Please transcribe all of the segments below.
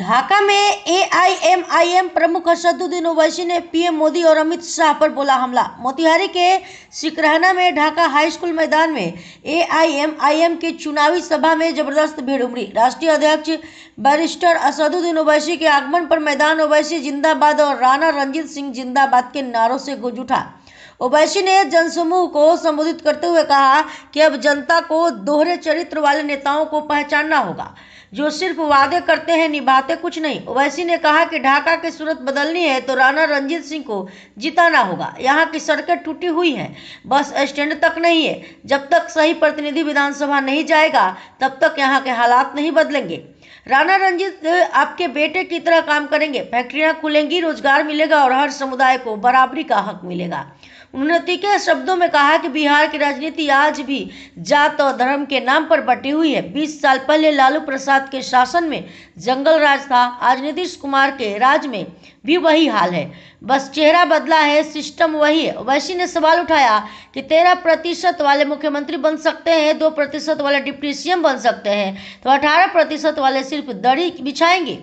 ढाका में एआईएमआईएम प्रमुख असदुद्दीन ओवैसी ने पीएम मोदी और अमित शाह पर बोला हमला। मोतिहारी के सिकरहना में ढाका हाई स्कूल मैदान में एआईएमआईएम की चुनावी सभा में जबरदस्त भीड़ उमड़ी। राष्ट्रीय अध्यक्ष बैरिस्टर असदुद्दीन ओवैसी के आगमन पर मैदान ओवैसी जिंदाबाद और राणा रणजीत सिंह जिंदाबाद के नारों से गूंज उठा। ओवैसी ने जनसमूह को संबोधित करते हुए कहा कि अब जनता को दोहरे चरित्र वाले नेताओं को पहचानना होगा, जो सिर्फ वादे करते हैं, निभाते कुछ नहीं। ओवैसी ने कहा कि ढाका की सूरत बदलनी है तो राणा रणजीत सिंह को जिताना होगा। यहाँ की सड़कें टूटी हुई हैं, बस स्टैंड तक नहीं है। जब तक सही प्रतिनिधि विधानसभा नहीं जाएगा तब तक यहाँ के हालात नहीं बदलेंगे। राणा रंजीत आपके बेटे की तरह काम करेंगे, फैक्ट्रियां खुलेंगी, रोजगार मिलेगा और हर समुदाय को बराबरी का हक मिलेगा। उन्होंने तीखे शब्दों में कहा कि बिहार की राजनीति आज भी जात और धर्म के नाम पर बटी हुई है। 20 साल पहले लालू प्रसाद के शासन में जंगल राज था, आज नीतीश कुमार के राज में भी वही हाल है, बस चेहरा बदला है, सिस्टम वही है। ओवैसी ने सवाल उठाया कि 13% वाले मुख्यमंत्री बन सकते हैं, 2% वाले डिप्टी सीएम बन सकते हैं, तो 18% वाले सिर्फ दड़ी बिछाएंगे।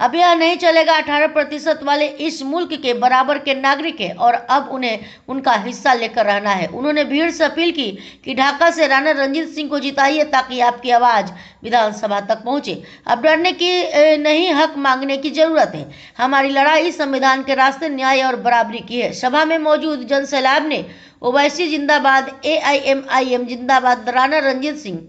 अब यह नहीं चलेगा। 18% वाले इस मुल्क के बराबर के नागरिक हैं और अब उन्हें उनका हिस्सा लेकर रहना है। उन्होंने भीड़ से अपील की कि ढाका से राणा रणजीत सिंह को जिताइए ताकि आपकी आवाज़ विधानसभा तक पहुंचे। अब डरने की नहीं, हक मांगने की जरूरत है। हमारी लड़ाई संविधान के रास्ते न्याय और बराबरी की है। सभा में मौजूद जनसैलाब ने ओवैसी जिंदाबाद, एआईएमआईएम जिंदाबाद, राणा रणजीत सिंह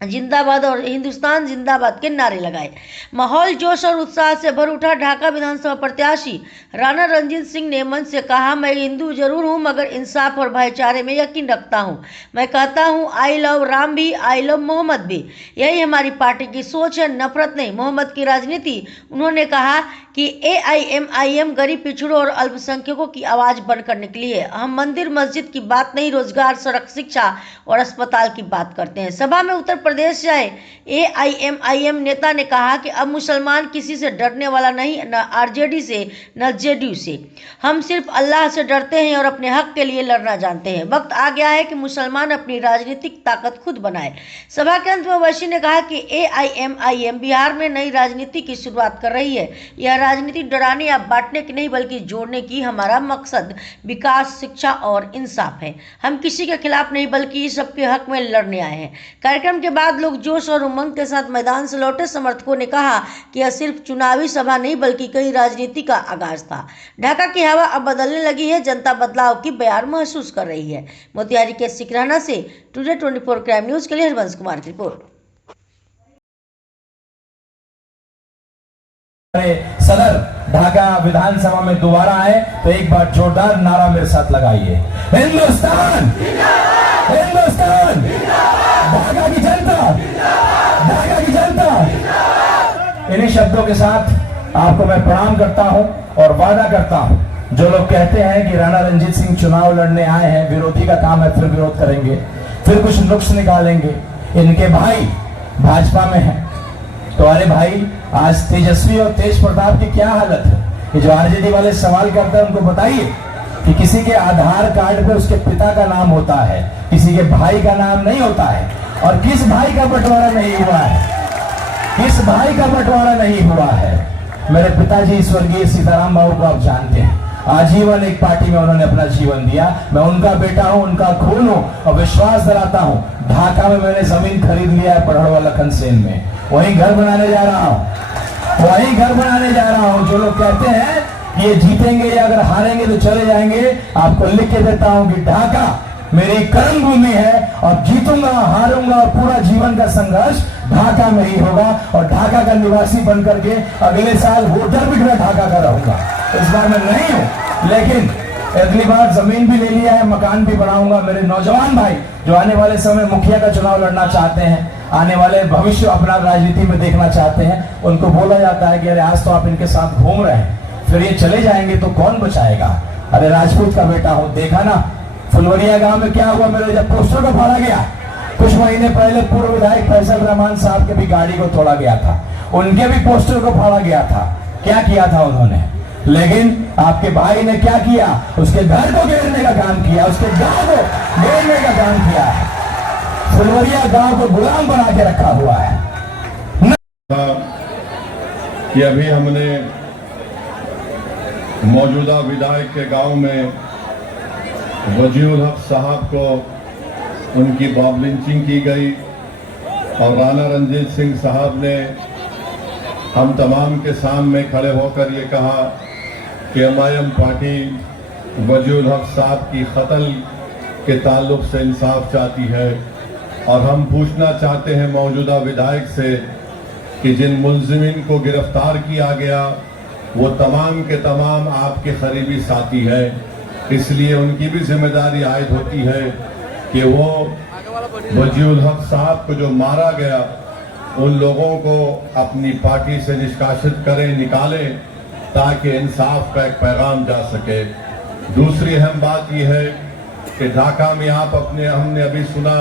जिंदाबाद और हिंदुस्तान जिंदाबाद के नारे लगाए। माहौल जोश और उत्साह से भर उठा। ढाका विधानसभा प्रत्याशी राणा रणजीत सिंह ने मंच से कहा, मैं हिंदू जरूर हूं मगर इंसाफ और भाईचारे में यकीन रखता हूं। मैं कहता हूं आई लव राम भी, आई लव मोहम्मद भी। यही हमारी पार्टी की सोच है, नफरत नहीं, मोहम्मद की राजनीति। उन्होंने कहा कि एआईएमआईएम गरीब, पिछड़ों और अल्पसंख्यकों की आवाज बनकर निकली है। हम मंदिर मस्जिद की बात नहीं, रोजगार, सड़क, शिक्षा और अस्पताल की बात करते हैं। सभा में उत्तर प्रदेश से आए एआईएमआईएम नेता ने कहा कि अब मुसलमान किसी से डरने वाला नहीं, न आरजेडी से न जेडीयू से। हम सिर्फ अल्लाह से डरते हैं और अपने हक के लिए लड़ना जानते हैं। वक्त आ गया है कि मुसलमान अपनी राजनीतिक ताकत खुद बनाए। सभा के अंत में ओवैसी ने कहा कि एआईएमआईएम बिहार में नई राजनीति की शुरुआत कर रही है। यह राजनीति डराने या बांटने की नहीं बल्कि जोड़ने की। हमारा मकसद विकास, शिक्षा और इंसाफ है। हम किसी के खिलाफ नहीं बल्कि सबके हक में लड़ने आए हैं। कार्यक्रम के बाद लोग जोश और उमंग के साथ मैदान से लौटे। समर्थकों ने कहा कि यह सिर्फ चुनावी सभा नहीं बल्कि कई राजनीति का आगाज था। ढाका की हवा अब बदलने लगी है, जनता बदलाव की बयार महसूस कर रही है। मोतिहारी के सिकरहना से टुडे 24 क्राइम न्यूज के लिए हरबंश कुमार की रिपोर्ट। सदर ढाका विधानसभा में दोबारा आए तो एक बार जोरदार नारा मेरे साथ लगाइए, हिंदुस्तान हिंदुस्तान, ढाका की जनता, ढाका की जनता। इन्हीं शब्दों के साथ आपको मैं प्रणाम करता हूं और वादा करता हूं, जो लोग कहते हैं कि राणा रणजीत सिंह चुनाव लड़ने आए हैं, विरोधी का काम है, फिर विरोध करेंगे, फिर कुछ नुक्स निकालेंगे, इनके भाई भाजपा में हैं। तो अरे भाई, आज तेजस्वी और तेज प्रताप की क्या हालत है? कि जो आरजेडी वाले सवाल करते हैं उनको बताइए कि किसी के आधार कार्ड पे उसके पिता का नाम होता है, किसी के भाई का नाम नहीं होता है। और किस भाई का बंटवारा नहीं हुआ है, किस भाई का बंटवारा नहीं हुआ है? मेरे पिताजी स्वर्गीय सीताराम बाबू को आप जानते हैं, आजीवन एक पार्टी में उन्होंने अपना जीवन दिया। मैं उनका बेटा हूं, उनका खून हूं और विश्वास दिलाता हूं। ढाका में मैंने जमीन खरीद लिया है, पढ़ड़वा लखन सेन में, वहीं घर बनाने जा रहा हूं, वहीं घर बनाने जा रहा हूं। जो लोग कहते हैं कि ये जीतेंगे या अगर हारेंगे तो चले जाएंगे, आपको लिख के देता हूं कि ढाका मेरी कर्म भूमि है और जीतूंगा, हारूंगा और पूरा जीवन का संघर्ष ढाका में ही होगा। और ढाका का निवासी बनकर के अगले साल वोटर भी मैं ढाका का रहूंगा। इस बार मैं नहीं हूं, लेकिन अगली बार जमीन भी ले लिया है, मकान भी बनाऊंगा। मेरे नौजवान भाई जो आने वाले समय मुखिया का चुनाव लड़ना चाहते हैं, आने वाले भविष्य अपना राजनीति में देखना चाहते हैं, उनको बोला जाता है कि अरे आज तो आप इनके साथ घूम रहे हैं, फिर ये चले जाएंगे तो कौन बचाएगा? अरे राजपूत का बेटा हूं, देखा ना फुलवरिया गांव में क्या हुआ मेरे जब पोस्टर को फाड़ा गया। कुछ महीने पहले पूर्व विधायक फैसल रहमान साहब के भी गाड़ी को तोड़ा गया था, उनके भी पोस्टर को फाड़ा गया था। क्या किया था उन्होंने? लेकिन आपके भाई ने क्या किया? उसके घर को घेरने का काम किया, उसके गांव को घेरने का काम किया है। फुलवरिया गांव को गुलाम बना के रखा हुआ है। कि अभी हमने मौजूदा विधायक के गांव में वजीउल हक साहब को उनकी बॉब लिंचिंग की गई और राणा रणजीत सिंह साहब ने हम तमाम के सामने खड़े होकर ये कहा कि एमआईएम पार्टी वजीउल हक साहब की कत्ल के ताल्लुक से इंसाफ चाहती है और हम पूछना चाहते हैं मौजूदा विधायक से कि जिन मुलजिमीन को गिरफ्तार किया गया वो तमाम के तमाम आपके करीबी साथी हैं, इसलिए उनकी भी जिम्मेदारी आयद होती है कि वो वजीउल हक साहब को जो मारा गया उन लोगों को अपनी पार्टी से निष्कासित करें, निकालें, ताकि इंसाफ का एक पैगाम जा सके। दूसरी अहम बात यह है कि ढाका में हमने अभी सुना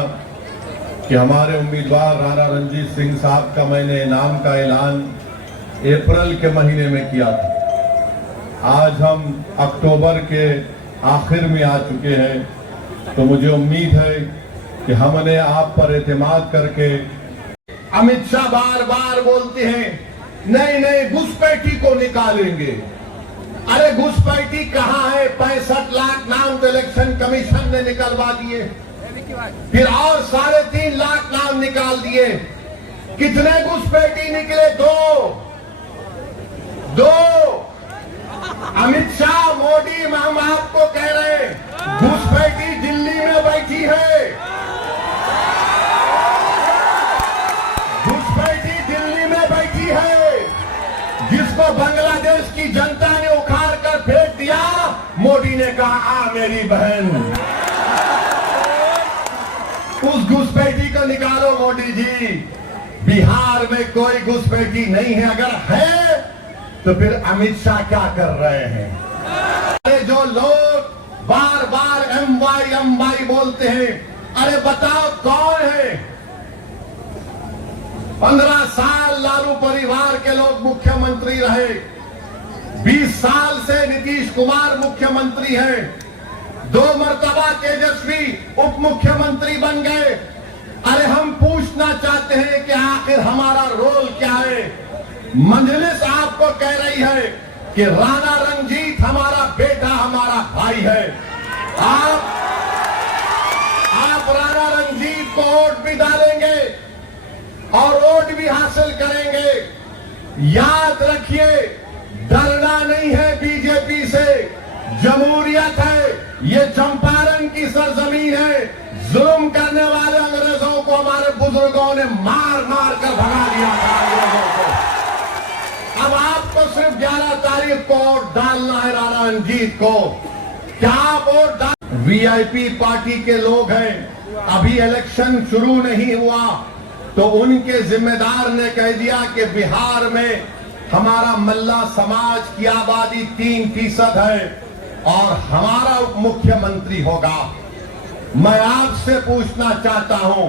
कि हमारे उम्मीदवार राणा रणजीत सिंह साहब का मैंने इनाम का ऐलान अप्रैल के महीने में किया था। आज हम अक्टूबर के आखिर में आ चुके हैं, तो मुझे उम्मीद है कि हमने आप पर एतमाद करके। अमित शाह बार बार बोलते हैं नहीं घुसपैठी को निकालेंगे। अरे घुसपैठी कहाँ है? 65 लाख नाम तो इलेक्शन कमीशन ने निकलवा दिए, फिर और 3.5 लाख नाम निकाल दिए। कितने घुसपैठी निकले? दो। अमित शाह, मोदी, हम आपको कह रहे हैं घुसपैठी दिल्ली में बैठी है, घुसपैठी दिल्ली में बैठी है, जिसको बांग्लादेश की जनता ने उखाड़ कर फेंक दिया। मोदी ने कहा आ मेरी बहन, उस घुसपैठी को निकालो मोदी जी। बिहार में कोई घुसपैठी नहीं है, अगर है तो फिर अमित शाह क्या कर रहे हैं? अरे जो लोग बार बार एमवाई बोलते हैं, अरे बताओ कौन है? 15 साल लालू परिवार के लोग मुख्यमंत्री रहे, 20 साल से नीतीश कुमार मुख्यमंत्री हैं, 2 मर्तबा तेजस्वी उप मुख्यमंत्री बन गए। अरे हम पूछना चाहते हैं कि आखिर हमारा रोल क्या है? मजलिस आपको कह रही है कि राणा रणजीत हमारा बेटा, हमारा भाई है। आप राणा रणजीत को वोट भी डालेंगे और वोट भी हासिल करेंगे। याद रखिए, डरना नहीं है बीजेपी से, जमहूरियत है, ये चंपारण की सरजमीन है। जुल्म करने वाले अंग्रेजों को हमारे बुजुर्गों ने मार कर भगा दिया था अंग्रेजों को। अब आपको सिर्फ 11 तारीख को वोट डालना है राणा रणजीत को। क्या वोट डाल? वीआईपी पार्टी के लोग हैं, अभी इलेक्शन शुरू नहीं हुआ तो उनके जिम्मेदार ने कह दिया कि बिहार में हमारा मल्ला समाज की आबादी 3% है और हमारा उप मुख्यमंत्री होगा। मैं आपसे पूछना चाहता हूं,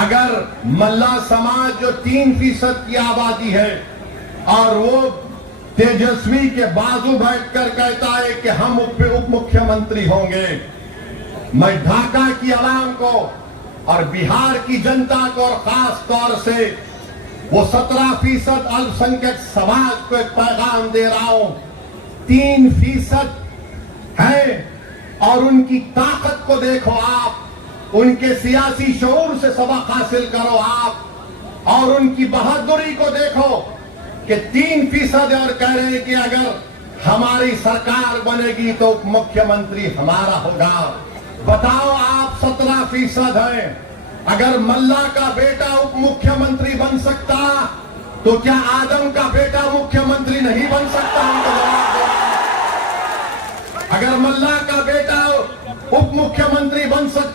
अगर मल्ला समाज जो 3% की आबादी है और वो तेजस्वी के बाजू बैठकर कहता है कि हम उप मुख्यमंत्री होंगे, मैं ढाका की आवाम को और बिहार की जनता को और खास तौर से वो 17% अल्पसंख्यक समाज को एक पैगाम दे रहा हूं। 3% है और उनकी ताकत को देखो आप, उनके सियासी शऊर से सबक हासिल करो आप, और उनकी बहादुरी को देखो कि 3% और कह रहे हैं कि अगर हमारी सरकार बनेगी तो उप मुख्यमंत्री हमारा होगा। बताओ आप 17% है, अगर मल्ला का बेटा उप मुख्यमंत्री बन सकता तो क्या आदम का बेटा मुख्यमंत्री नहीं बन सकता? हमको जवाब दो। अगर मल्ला का बेटा उप मुख्यमंत्री बन सकता